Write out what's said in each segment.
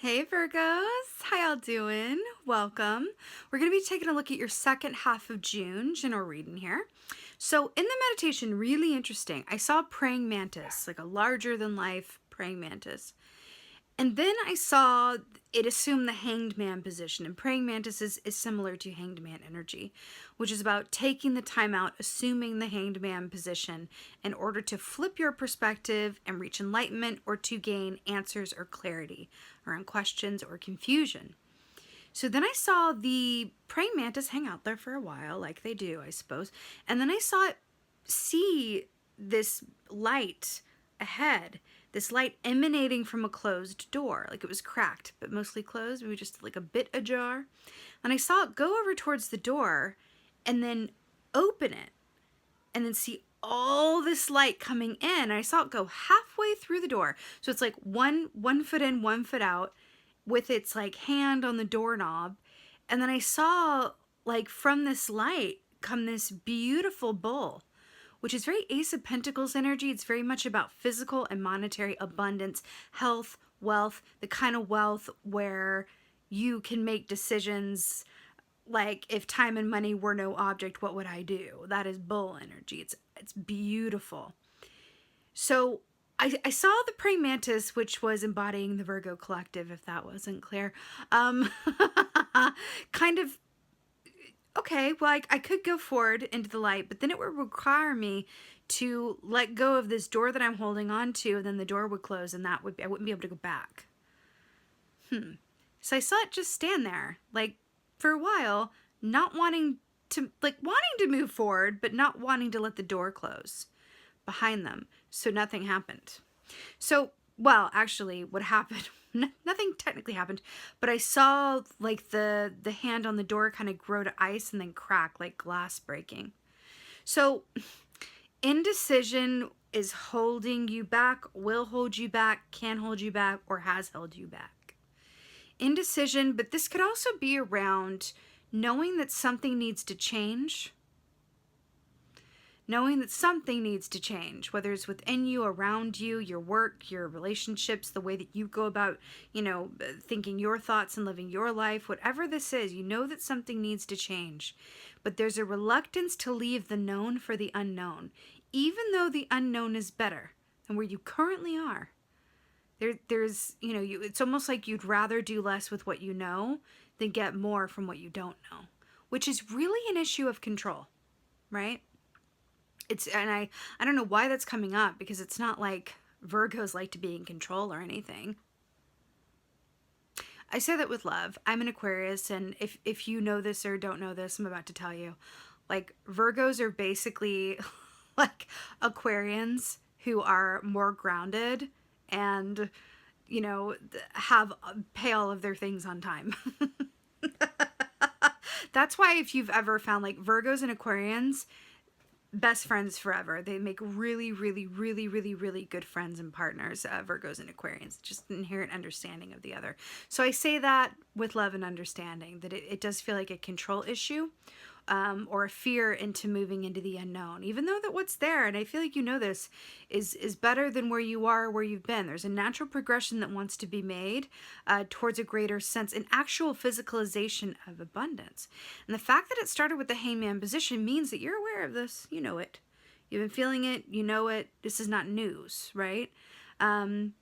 Hey Virgos, how y'all doing? Welcome. We're going to be taking a look at your second half of June general reading here. So in the meditation, really interesting, I saw a praying mantis, like a larger than life praying mantis. And then I saw it assume the hanged man position. And praying mantis is similar to hanged man energy, which is about taking the time out, assuming the hanged man position in order to flip your perspective and reach enlightenment or to gain answers or clarity around questions or confusion. So then I saw the praying mantis hang out there for a while, like they do, I suppose. And then I saw it see this light ahead, this light emanating from a closed door, like it was cracked, but mostly closed, maybe just like a bit ajar. And I saw it go over towards the door and then open it and then see all this light coming in. I saw it go halfway through the door. So it's like one foot in, 1 foot out with its like hand on the doorknob. And then I saw like from this light come this beautiful bull, which is very Ace of Pentacles energy. It's very much about physical and monetary abundance, health, wealth, the kind of wealth where you can make decisions like, if time and money were no object, what would I do? That is bull energy. It's beautiful. So I saw the praying mantis, which was embodying the Virgo collective, if that wasn't clear. Kind of, okay, well, I could go forward into the light, but then it would require me to let go of this door that I'm holding on to, and then the door would close, and I wouldn't be able to go back. So I saw it just stand there, like, for a while, not wanting to move forward, but not wanting to let the door close behind them. So nothing happened. So, well, actually, what happened, nothing technically happened, but I saw like the hand on the door kind of grow to ice and then crack, like glass breaking. So indecision is holding you back, will hold you back, can hold you back, or has held you back. Indecision, but this could also be around knowing that something needs to change. Knowing that something needs to change, whether it's within you, around you, your work, your relationships, the way that you go about, thinking your thoughts and living your life, whatever this is, you know that something needs to change. But there's a reluctance to leave the known for the unknown, even though the unknown is better than where you currently are. There's, it's almost like you'd rather do less with what you know than get more from what you don't know, which is really an issue of control, right? And I don't know why that's coming up, because it's not like Virgos like to be in control or anything. I say that with love. I'm an Aquarius, and if you know this or don't know this, I'm about to tell you. Like, Virgos are basically like Aquarians who are more grounded and, pay all of their things on time. That's why if you've ever found like Virgos and Aquarians, best friends forever. They make really, really, really, really, really good friends and partners, Virgos and Aquarians. Just inherent understanding of the other. So I say that with love and understanding, that it does feel like a control issue, or a fear into moving into the unknown. Even though that what's there, and I feel like this, is better than where you are, where you've been. There's a natural progression that wants to be made towards a greater sense, an actual physicalization of abundance. And the fact that it started with the hangman position means that you're aware of this. You know it. You've been feeling it. You know it. This is not news, right? I'm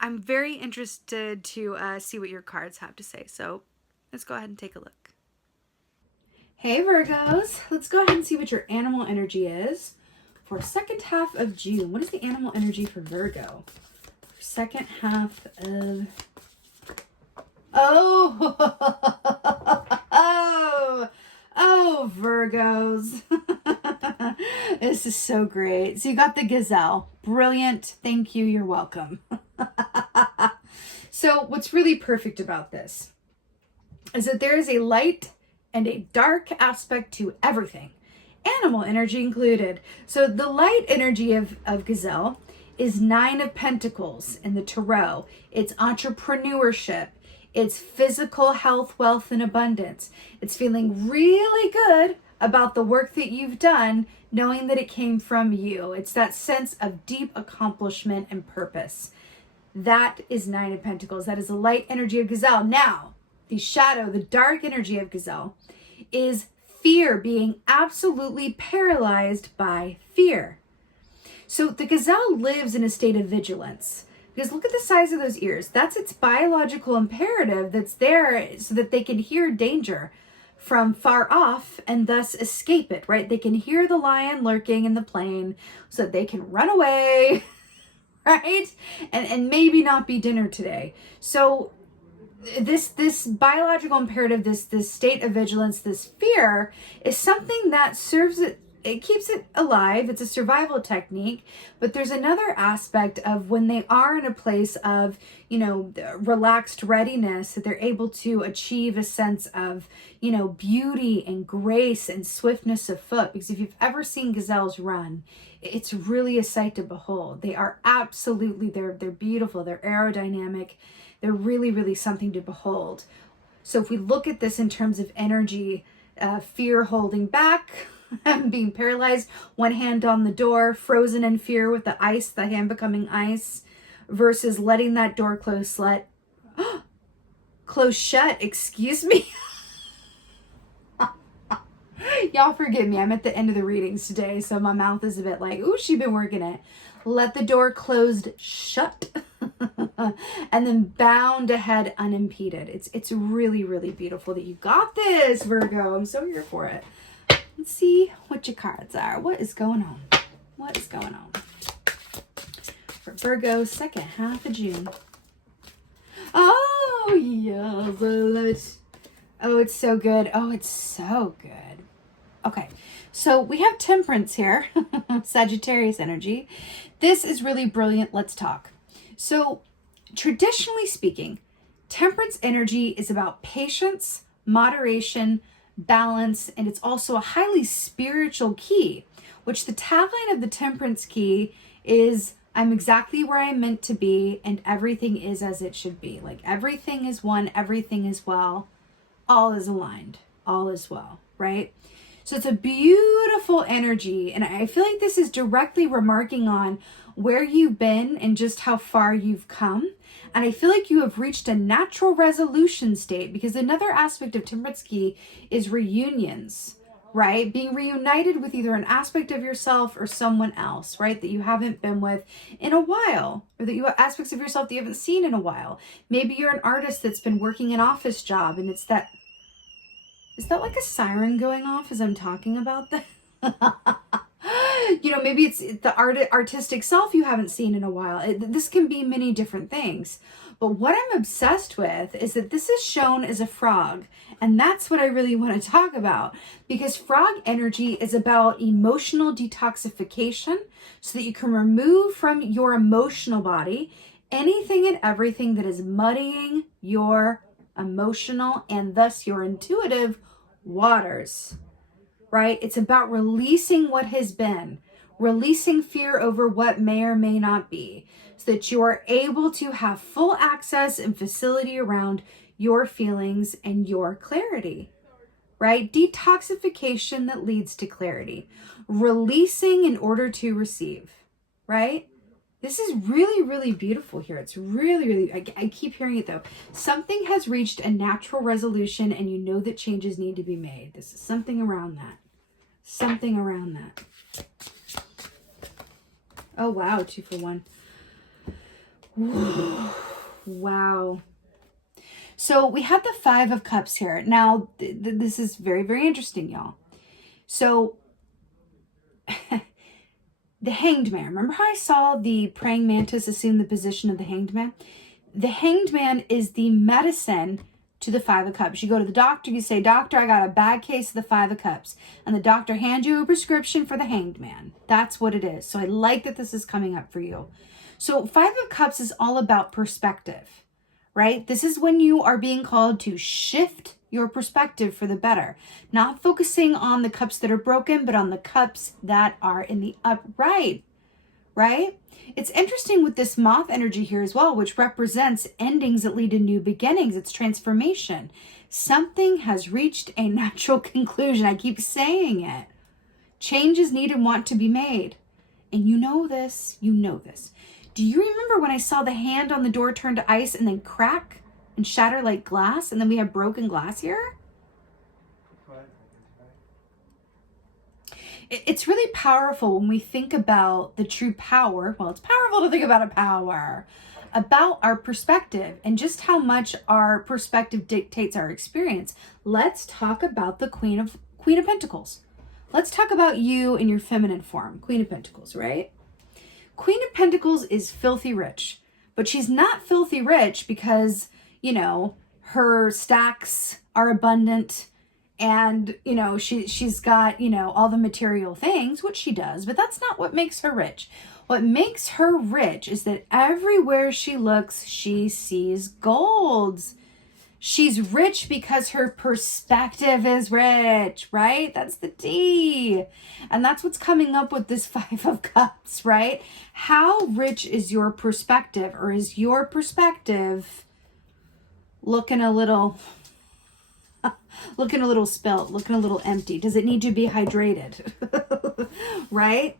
very interested to see what your cards have to say. So let's go ahead and take a look. Hey Virgos, let's go ahead and see what your animal energy is for second half of June. What is the animal energy for Virgo? For second half of... Oh, Virgos. This is so great. So you got the gazelle. Brilliant. Thank you. You're welcome. So what's really perfect about this is that there is a light and a dark aspect to everything, animal energy included. So the light energy of gazelle is 9 of Pentacles in the tarot. It's entrepreneurship. It's physical health, wealth, and abundance. It's feeling really good about the work that you've done, knowing that it came from you. It's that sense of deep accomplishment and purpose. That is Nine of Pentacles. That is the light energy of gazelle. Now, the shadow, the dark energy of gazelle is fear, being absolutely paralyzed by fear. So the gazelle lives in a state of vigilance, because look at the size of those ears. That's its biological imperative that's there so that they can hear danger from far off and thus escape it, right? They can hear the lion lurking in the plain so that they can run away, right? And maybe not be dinner today. So this biological imperative, this state of vigilance, this fear is something that serves it keeps it alive. It's a survival technique. But there's another aspect of when they are in a place of, relaxed readiness, that they're able to achieve a sense of, beauty and grace and swiftness of foot. Because if you've ever seen gazelles run, it's really a sight to behold. They are absolutely, they're beautiful. They're aerodynamic. They're really, really something to behold. So if we look at this in terms of energy, fear holding back, being paralyzed, one hand on the door, frozen in fear with the ice, the hand becoming ice, versus letting that door close shut, excuse me. Y'all forgive me, I'm at the end of the readings today, so my mouth is a bit like, ooh, she's been working it. Let the door closed shut. And then bound ahead unimpeded. It's really, really beautiful that you got this, Virgo. I'm so here for it. Let's see what your cards are. What is going on? What is going on? For Virgo, second half of June. Oh, yes, I love it. Oh, it's so good. Oh, it's so good. Okay, so we have Temperance here, Sagittarius energy. This is really brilliant. Let's talk. So, traditionally speaking, Temperance energy is about patience, moderation, balance, and it's also a highly spiritual key, which the tagline of the Temperance key is, I'm exactly where I'm meant to be, and everything is as it should be. Like everything is one, everything is well, all is aligned, all is well, right? So it's a beautiful energy, and I feel like this is directly remarking on where you've been and just how far you've come. And I feel like you have reached a natural resolution state, because another aspect of Temperance key is reunions, right? Being reunited with either an aspect of yourself or someone else, right? That you haven't been with in a while, or that you have aspects of yourself that you haven't seen in a while. Maybe you're an artist that's been working an office job, and it's that, is that like a siren going off as I'm talking about that? Maybe it's the artistic self you haven't seen in a while. This can be many different things. But what I'm obsessed with is that this is shown as a frog. And that's what I really want to talk about. Because frog energy is about emotional detoxification, so that you can remove from your emotional body anything and everything that is muddying your emotional and thus your intuitive waters. Right? It's about releasing what has been, releasing fear over what may or may not be, so that you are able to have full access and facility around your feelings and your clarity, right? Detoxification that leads to clarity, releasing in order to receive, right? This is really, really beautiful here. It's really, really, I keep hearing it though. Something has reached a natural resolution, and you know that changes need to be made. This is something around that. Something around that. Oh, wow. 2 for 1. Wow. So we have the 5 of Cups here. Now, this is very, very interesting, y'all. So the Hanged Man. Remember how I saw the praying mantis assume the position of the Hanged Man? The Hanged Man is the medicine to the 5 of Cups. You go to the doctor, you say, doctor, I got a bad case of the 5 of Cups. And the doctor hands you a prescription for the Hanged Man. That's what it is. So I like that this is coming up for you. So 5 of Cups is all about perspective, right? This is when you are being called to shift your perspective for the better. Not focusing on the cups that are broken, but on the cups that are in the upright, right? It's interesting with this moth energy here as well, which represents endings that lead to new beginnings. It's transformation. Something has reached a natural conclusion. I keep saying it. Changes need and want to be made. And you know this. You know this. Do you remember when I saw the hand on the door turn to ice and then crack and shatter like glass, and then we have broken glass here? It's really powerful when we think about the true power. Well, it's powerful to think about a power, about our perspective and just how much our perspective dictates our experience. Let's talk about the Queen of Pentacles. Let's talk about you in your feminine form, Queen of Pentacles, right? Queen of Pentacles is filthy rich, but she's not filthy rich because, you know, her stacks are abundant and, you know, she's got, you know, all the material things, which she does, but that's not what makes her rich. What makes her rich is that everywhere she looks, she sees golds. She's rich because her perspective is rich, right? That's the T. And that's what's coming up with this Five of Cups, right? How rich is your perspective, or is your perspective looking a little spilt, looking a little empty? Does it need to be hydrated? Right?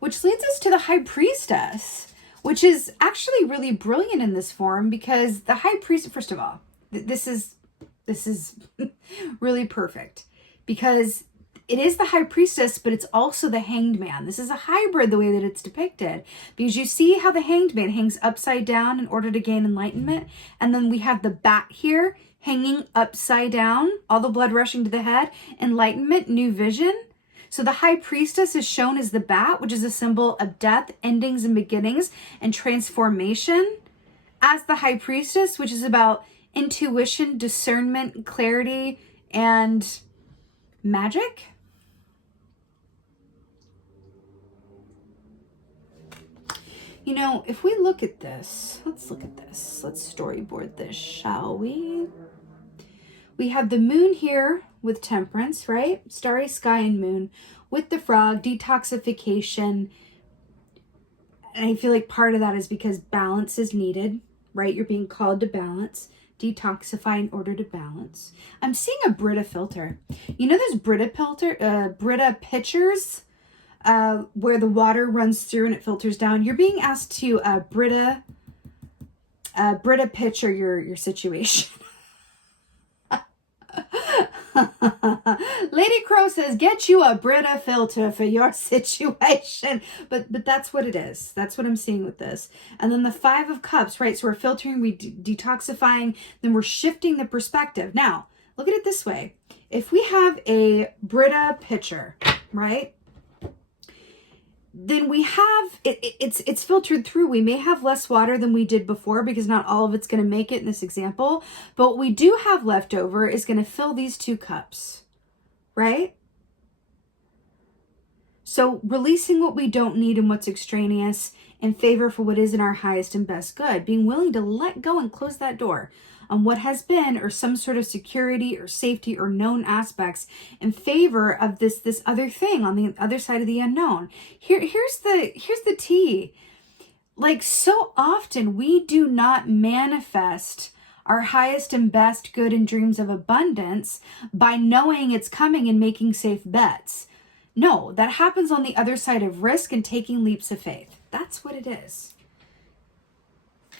Which leads us to the High Priestess, which is actually really brilliant in this form, because the High Priestess, first of all, this is really perfect, because it is the High Priestess, but it's also the Hanged Man. This is a hybrid the way that it's depicted, because you see how the Hanged Man hangs upside down in order to gain enlightenment, and then we have the bat here hanging upside down, all the blood rushing to the head, enlightenment, new vision. So the High Priestess is shown as the bat, which is a symbol of death, endings and beginnings, and transformation, as the High Priestess, which is about intuition, discernment, clarity, and magic. You know, if we look at this, let's look at this. Let's storyboard this, shall we? We have the moon here with Temperance, right? Starry sky and moon with the frog, detoxification. And I feel like part of that is because balance is needed, right? You're being called to balance, detoxify in order to balance. I'm seeing a Brita filter. You know those Brita pitchers where the water runs through and it filters down? You're being asked to Brita pitcher your situation. Lady Crow says, get you a Brita filter for your situation. But that's what it is. That's what I'm seeing with this. And then the Five of Cups, right? So we're filtering, we detoxifying, then we're shifting the perspective. Now, look at it this way. If we have a Brita pitcher, right? Then we have, it's filtered through. We may have less water than we did before because not all of it's going to make it in this example. But what we do have left over is going to fill these two cups, right? So releasing what we don't need and what's extraneous in favor for what is in our highest and best good. Being willing to let go and close that door on what has been, or some sort of security or safety or known aspects, in favor of this other thing on the other side of the unknown. Here's the tea. Like, so often we do not manifest our highest and best good and dreams of abundance by knowing it's coming and making safe bets. No, that happens on the other side of risk and taking leaps of faith. That's what it is.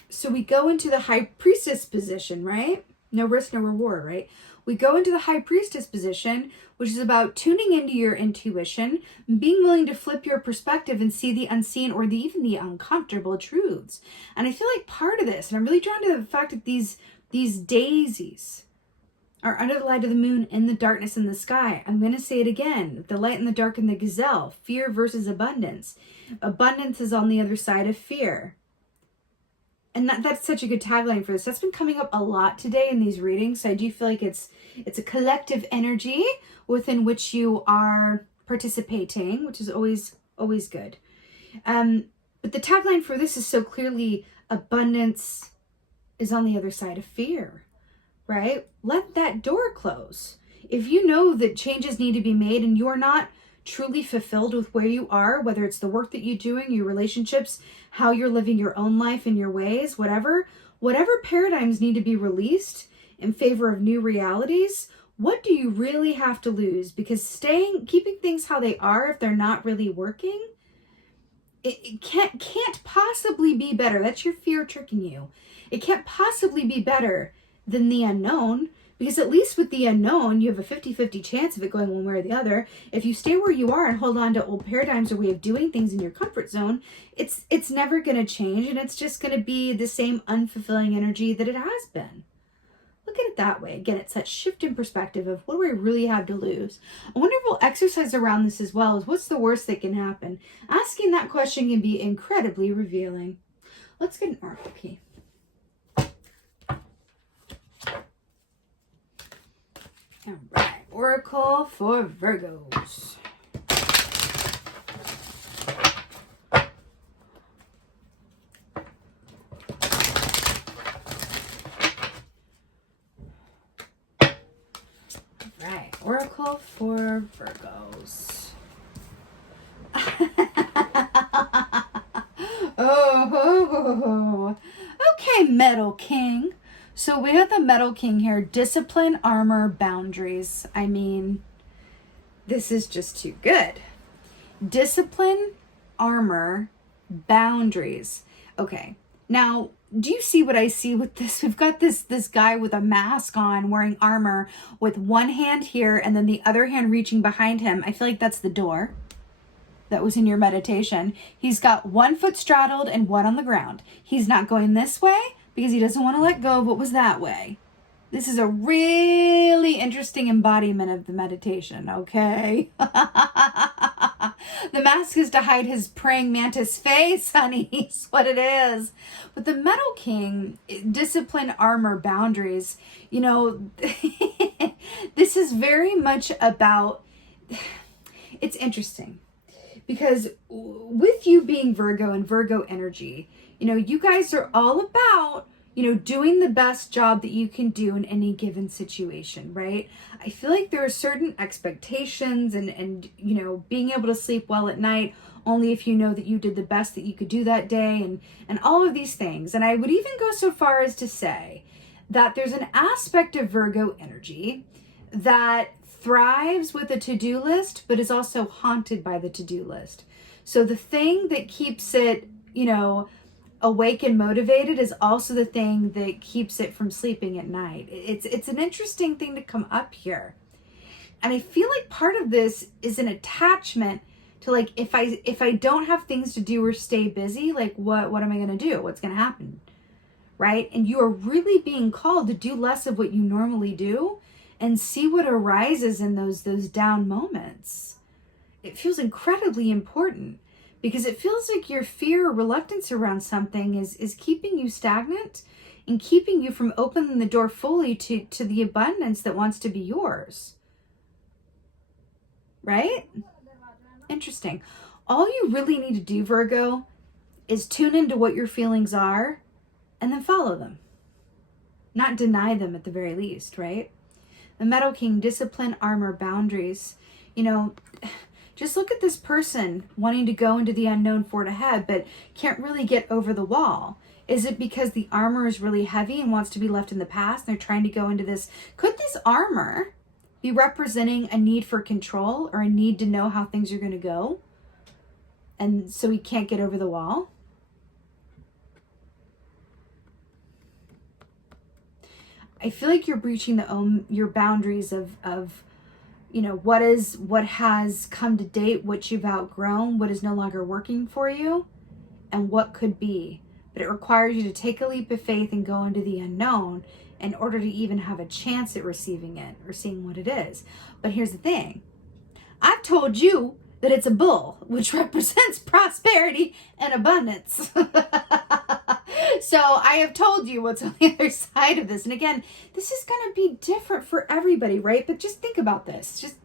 So we go into the High Priestess position, right? No risk, no reward, right? We go into the High Priestess position, which is about tuning into your intuition, being willing to flip your perspective and see the unseen or even the uncomfortable truths. And I feel like part of this, and I'm really drawn to the fact that these daisies are under the light of the moon in the darkness in the sky. I'm going to say it again. The light and the dark and the gazelle. Fear versus abundance. Abundance is on the other side of fear. And that's such a good tagline for this. That's been coming up a lot today in these readings. So I do feel like it's a collective energy within which you are participating, which is always good. But the tagline for this is so clearly abundance is on the other side of fear, right? Let that door close. If you know that changes need to be made and you're not truly fulfilled with where you are, whether it's the work that you're doing, your relationships, how you're living your own life in your ways, whatever paradigms need to be released in favor of new realities, what do you really have to lose? Because keeping things how they are, if they're not really working, it can't possibly be better. That's your fear tricking you. It can't possibly be better than the unknown, because at least with the unknown, you have a 50-50 chance of it going one way or the other. If you stay where you are and hold on to old paradigms or way of doing things in your comfort zone, it's never going to change, and it's just going to be the same unfulfilling energy that it has been. Look at it that way. Again, it's that shift in perspective of what do I really have to lose? I wonder if we'll exercise around this as well as what's the worst that can happen? Asking that question can be incredibly revealing. Let's get an oracle key. All right, oracle for Virgos. Right, oracle for Virgos. Oh, okay, Metal King. So we have the Metal King here. Discipline, armor, boundaries. I mean, this is just too good. Discipline, armor, boundaries. Okay, now, do you see what I see with this? We've got this guy with a mask on, wearing armor, with one hand here and then the other hand reaching behind him. I feel like that's the door that was in your meditation. He's got one foot straddled and one on the ground. He's not going this way because he doesn't want to let go of what was that way. This is a really interesting embodiment of the meditation, okay? The mask is to hide his praying mantis face, honey. It's what it is. But the Metal King, discipline, armor, boundaries, you know, this is very much about, it's interesting. Because with you being Virgo and Virgo energy, you know, you guys are all about, you know, doing the best job that you can do in any given situation, right? I feel like there are certain expectations and you know, being able to sleep well at night only if you know that you did the best that you could do that day and all of these things. And I would even go so far as to say that there's an aspect of Virgo energy that thrives with a to-do list, but is also haunted by the to-do list. So the thing that keeps it, you know, awake and motivated is also the thing that keeps it from sleeping at night. It's an interesting thing to come up here. And I feel like part of this is an attachment to, like, if I don't have things to do or stay busy, like what am I going to do? What's going to happen? Right? And you are really being called to do less of what you normally do and see what arises in those down moments. It feels incredibly important because it feels like your fear or reluctance around something is keeping you stagnant and keeping you from opening the door fully to the abundance that wants to be yours. Right? Interesting. All you really need to do, Virgo, is tune into what your feelings are and then follow them. Not deny them at the very least, right? The Metal King, discipline, armor, boundaries. You know, just look at this person wanting to go into the unknown fort ahead, but can't really get over the wall. Is it because the armor is really heavy and wants to be left in the past? And they're trying to go into this. Could this armor be representing a need for control or a need to know how things are going to go? And so he can't get over the wall? I feel like you're breaching your boundaries of you know, what has come to date, what you've outgrown, what is no longer working for you, and what could be. But it requires you to take a leap of faith and go into the unknown in order to even have a chance at receiving it or seeing what it is. But here's the thing. I've told you that it's a bull, which represents prosperity and abundance. So I have told you what's on the other side of this. And again, this is going to be different for everybody, right? But just think about this. Just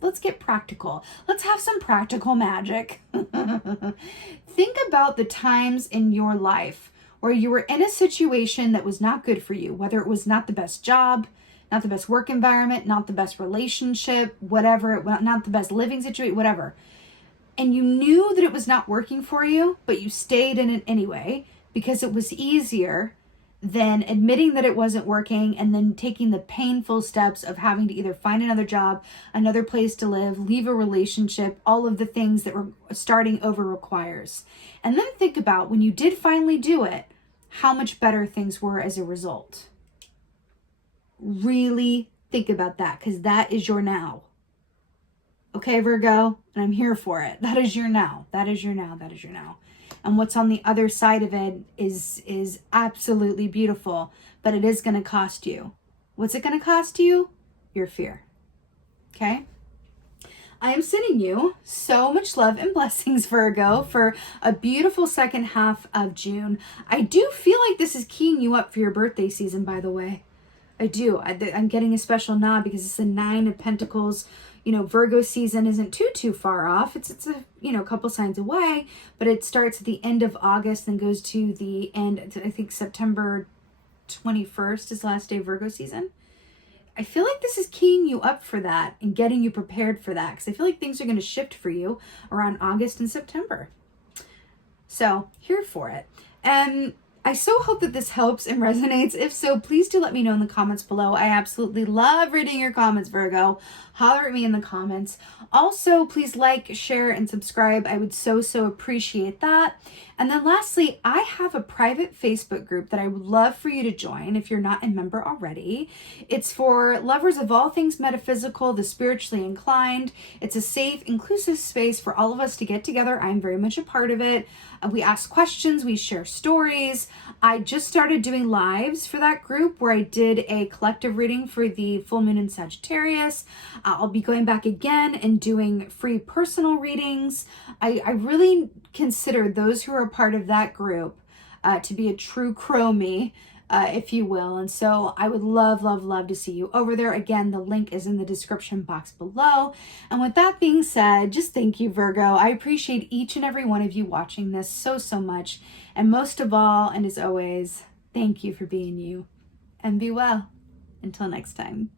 let's get practical. Let's have some practical magic. Think about the times in your life where you were in a situation that was not good for you, whether it was not the best job, not the best work environment, not the best relationship, whatever, not the best living situation, whatever. And you knew that it was not working for you, but you stayed in it anyway because it was easier than admitting that it wasn't working and then taking the painful steps of having to either find another job, another place to live, leave a relationship, all of the things that starting over requires. And then think about when you did finally do it, how much better things were as a result. Really think about that, because that is your now. Okay, Virgo, and I'm here for it. That is your now. That is your now. That is your now. And what's on the other side of it is absolutely beautiful, but it is going to cost you. What's it going to cost you? Your fear. Okay? I am sending you so much love and blessings, Virgo, for a beautiful second half of June. I do feel like this is keying you up for your birthday season, by the way. I do. I'm getting a special nod because it's the 9 of Pentacles. You know, Virgo season isn't too far off. It's a, you know, couple signs away, but it starts at the end of August and goes to the end, I think September 21st is the last day of Virgo season. I feel like this is keying you up for that and getting you prepared for that, because I feel like things are going to shift for you around August and September. So, here for it. And I so hope that this helps and resonates. If so, please do let me know in the comments below. I absolutely love reading your comments, Virgo. Holler at me in the comments. Also, please like, share, and subscribe. I would so appreciate that. And then lastly, I have a private Facebook group that I would love for you to join if you're not a member already. It's for lovers of all things metaphysical, the spiritually inclined. It's a safe, inclusive space for all of us to get together. I'm very much a part of it. We ask questions, we share stories. I just started doing lives for that group where I did a collective reading for the full moon in Sagittarius. I'll be going back again and doing free personal readings. I really consider those who are a part of that group to be a true chromie, if you will. And so I would love to see you over there. Again, the link is in the description box below. And with that being said, just thank you, Virgo. I appreciate each and every one of you watching this so much. And most of all, and as always, thank you for being you. And be well. Until next time.